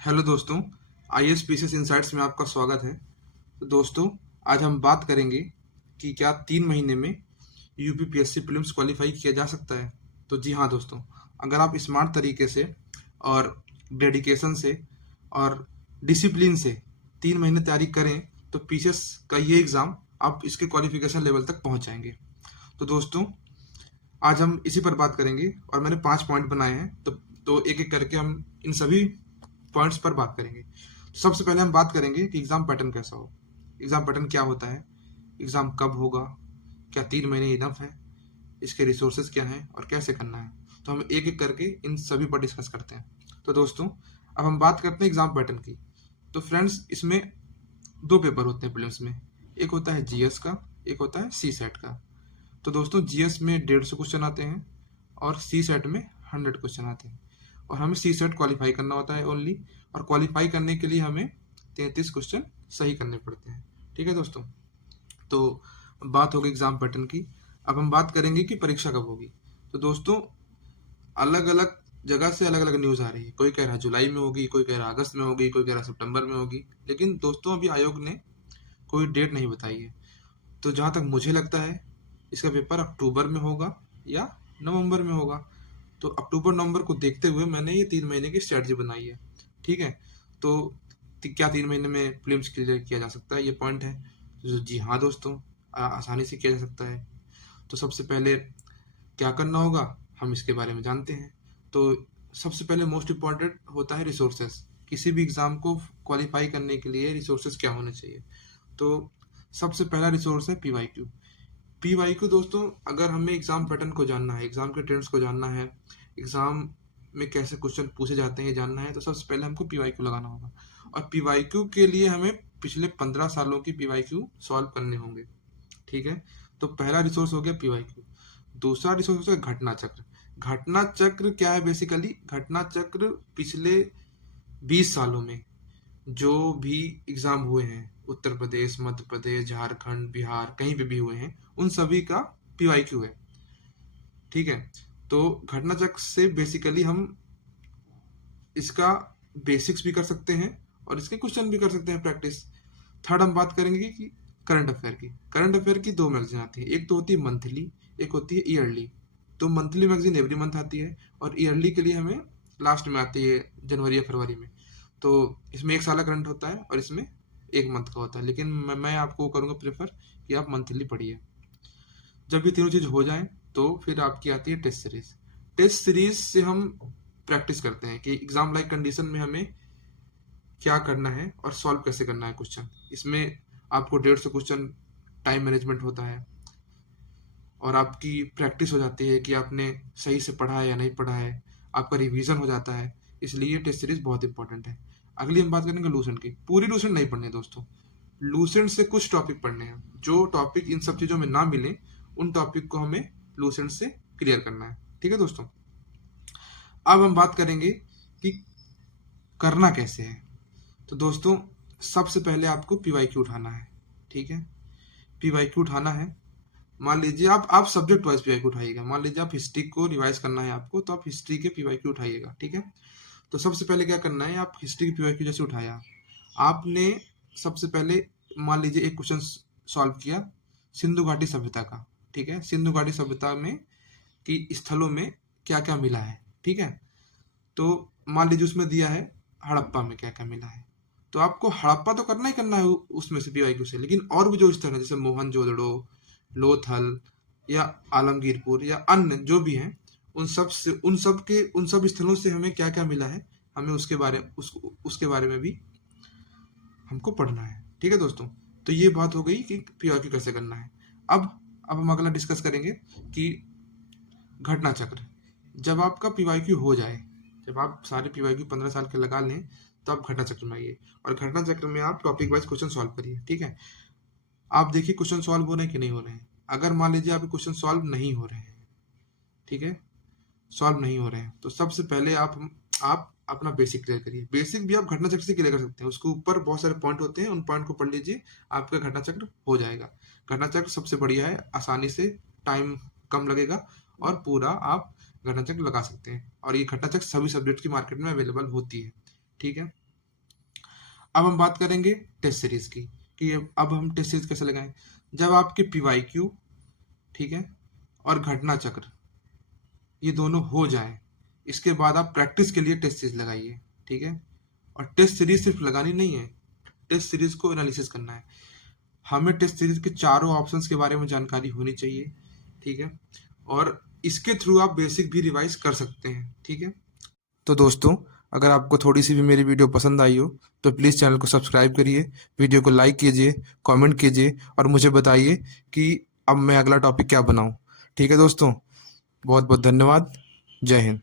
Hello दोस्तों, IAS PCS insights में आपका स्वागत है। तो दोस्तों, आज हम बात करेंगे कि क्या 3 महीने में यूपीपीएससी प्रीलिम्स क्वालिफाई किया जा सकता है। तो जी हाँ दोस्तों, अगर आप स्मार्ट तरीके से और डेडिकेशन से और डिसिप्लिन से 3 महीने तैयारी करें तो पीसीएस का ये एग्ज़ाम आप इसके क्वालिफिकेशन लेवल तक पहुंच जाएंगे। तो दोस्तों, आज हम इसी पर बात करेंगे और मैंने 5 पॉइंट बनाए हैं। तो एक एक करके हम इन सभी पॉइंट्स पर बात करेंगे। सबसे पहले हम बात करेंगे कि एग्जाम पैटर्न कैसा हो। एग्जाम पैटर्न क्या होता है, एग्जाम कब होगा, क्या 3 महीने इनफ है, इसके रिसोर्सेज क्या हैं और कैसे करना है। तो हम एक एक करके इन सभी पर डिस्कस करते हैं। तो दोस्तों, अब हम बात करते हैं एग्जाम पैटर्न की। तो फ्रेंड्स, इसमें 2 पेपर होते हैं प्रीलिम्स में। एक होता है जीएस का, एक होता है सी सेट का। तो दोस्तों, जीएस में 150 क्वेश्चन आते हैं और सी सेट में 100 क्वेश्चन आते हैं। और हमें सी सेट क्वालिफाई करना होता है ओनली, और क्वालिफाई करने के लिए हमें 33 क्वेश्चन सही करने पड़ते हैं। ठीक है दोस्तों, तो बात होगी एग्जाम पैटर्न की। अब हम बात करेंगे कि परीक्षा कब होगी। तो दोस्तों, अलग अलग जगह से अलग अलग न्यूज़ आ रही है। कोई कह रहा है जुलाई में होगी, कोई कह रहा है अगस्त में होगी, कोई कह रहा है सितंबर में होगी। लेकिन दोस्तों, अभी आयोग ने कोई डेट नहीं बताई है। तो जहाँ तक मुझे लगता है, इसका पेपर अक्टूबर में होगा या नवंबर में होगा। तो अक्टूबर नवंबर को देखते हुए मैंने ये 3 महीने की स्ट्रेटजी बनाई है। ठीक है, तो क्या 3 महीने में प्रीलिम्स क्लियर किया जा सकता है, ये पॉइंट है। तो जी हाँ दोस्तों, आसानी से किया जा सकता है। तो सबसे पहले क्या करना होगा, हम इसके बारे में जानते हैं। तो सबसे पहले मोस्ट इम्पॉर्टेंट होता है रिसोर्सेस। किसी भी एग्ज़ाम को क्वालिफाई करने के लिए रिसोर्सेस क्या होने चाहिए। तो सबसे पहला रिसोर्स है पीवाईक्यू। पीवाईक्यू दोस्तों, अगर हमें एग्ज़ाम पैटर्न को जानना है, एग्ज़ाम के ट्रेंड्स को जानना है, एग्ज़ाम में कैसे क्वेश्चन पूछे जाते हैं जानना है, तो सबसे पहले हमको पीवाईक्यू लगाना होगा। और पीवाईक्यू के लिए हमें पिछले 15 सालों की पीवाईक्यू सॉल्व करने होंगे। ठीक है, तो पहला रिसोर्स हो गया पीवाईक्यू। दूसरा रिसोर्स हो गया घटना चक्र। घटना चक्र क्या है, बेसिकली घटना चक्र पिछले 20 सालों में जो भी एग्जाम हुए हैं, उत्तर प्रदेश, मध्य प्रदेश, झारखंड, बिहार, कहीं पे भी हुए हैं, उन सभी का पीवाईक्यू है। ठीक है, तो घटना चक्र से बेसिकली हम इसका बेसिक्स भी कर सकते हैं और इसके क्वेश्चन भी कर सकते हैं प्रैक्टिस। थर्ड हम बात करेंगे कि करंट अफेयर की। करंट अफेयर की 2 मैगजीन आती है, एक तो होती है मंथली, एक होती है ईयरली। तो मंथली मैगजीन एवरी मंथ आती है और ईयरली के लिए हमें लास्ट में आती है, जनवरी या फरवरी में। तो इसमें एक साल का करंट होता है और इसमें एक मंथ का होता है। लेकिन मैं आपको करूँगा प्रेफर कि आप मंथली पढ़िए। जब ये तीनों चीज़ हो जाएं तो फिर आपकी आती है टेस्ट सीरीज। टेस्ट सीरीज से हम प्रैक्टिस करते हैं कि एग्जाम लाइक कंडीशन में हमें क्या करना है और सॉल्व कैसे करना है क्वेश्चन। इसमें आपको 150 क्वेश्चन, टाइम मैनेजमेंट होता है और आपकी प्रैक्टिस हो जाती है कि आपने सही से पढ़ा है या नहीं पढ़ा है, आपका रिवीजन हो जाता है। इसलिए टेस्ट सीरीज बहुत इंपॉर्टेंट है। अगली हम बात करेंगे लूसेंट की। पूरी लूसेंट नहीं पढ़नी है दोस्तों, लूसेंट से कुछ टॉपिक पढ़ने हैं। जो टॉपिक इन सब चीज़ों में ना मिले, उन टॉपिक को हमें लूसेंट से क्लियर करना है। ठीक है दोस्तों, अब हम बात करेंगे कि करना कैसे है। तो दोस्तों, सबसे पहले आपको पीवाईक्यू उठाना है। ठीक है, पीवाईक्यू उठाना है। मान लीजिए आप सब्जेक्ट वाइज पीवाईक्यू उठाइएगा। मान लीजिए आप हिस्ट्री को रिवाइज करना है आपको, तो आप हिस्ट्री के पीवाईक्यू उठाइएगा। ठीक है, तो सबसे पहले क्या करना है, आप हिस्ट्री के पीवाईक्यू जैसे उठाया, आपने सबसे पहले मान लीजिए एक क्वेश्चन सॉल्व किया सिंधु घाटी सभ्यता का। ठीक है, सिंधु घाटी सभ्यता में कि स्थलों में क्या क्या मिला है। ठीक है, तो मान लीजिए उसमें दिया है हड़प्पा में क्या क्या मिला है। तो आपको हड़प्पा तो करना ही करना है उसमें से पीवाईक्यू से, लेकिन और भी जो स्थल है जैसे मोहनजोदड़ो, लोथल या आलमगीरपुर या अन्य जो भी हैं, उन सब स्थलों से हमें क्या क्या मिला है, हमें उसके बारे में भी हमको पढ़ना है। ठीक है दोस्तों, तो ये बात हो गई कि पीवाईक्यू कैसे करना है। अब हम अगला डिस्कस करेंगे कि घटना चक्र। जब आपका पीवाईक्यू हो जाए, जब आप सारे पीवाईक्यू 15 साल के लगा लें, तो आप घटना चक्र में आइए और घटना चक्र में आप टॉपिक वाइज क्वेश्चन सॉल्व करिए। ठीक है, आप देखिए क्वेश्चन सॉल्व हो रहे हैं कि नहीं हो रहे हैं। अगर मान लीजिए आपके क्वेश्चन सॉल्व नहीं हो रहे हैं, ठीक है, सॉल्व नहीं हो रहे हैं, तो सबसे पहले आप अपना बेसिक क्लियर करिए। बेसिक भी आप घटना चक्र से क्लियर कर सकते हैं, उसके ऊपर बहुत सारे पॉइंट होते हैं, उन पॉइंट को पढ़ लीजिए, आपका घटना चक्र हो जाएगा। घटना चक्र सबसे बढ़िया है, आसानी से, टाइम कम लगेगा और पूरा आप घटना चक्र लगा सकते हैं। और ये घटना चक्र सभी सब्जेक्ट की मार्केट में अवेलेबल होती है। ठीक है, अब हम बात करेंगे टेस्ट सीरीज की कि अब हम टेस्ट सीरीज कैसे लगाएं। जब आपके PYQ, ठीक है, और घटना चक्र ये दोनों हो जाएं, इसके बाद आप प्रैक्टिस के लिए टेस्ट सीरीज लगाइए, ठीक है। और टेस्ट सीरीज सिर्फ लगानी नहीं है, टेस्ट सीरीज को एनालिसिस करना है। हमें टेस्ट सीरीज के चारों ऑप्शंस के बारे में जानकारी होनी चाहिए, ठीक है। और इसके थ्रू आप बेसिक भी रिवाइज कर सकते हैं, ठीक है। तो दोस्तों, अगर आपको थोड़ी सी भी मेरी वीडियो पसंद आई हो तो प्लीज़ चैनल को सब्सक्राइब करिए, वीडियो को लाइक कीजिए, कमेंट कीजिए और मुझे बताइए कि अब मैं अगला टॉपिक क्या बनाऊं। ठीक है दोस्तों, बहुत बहुत धन्यवाद। जय हिंद।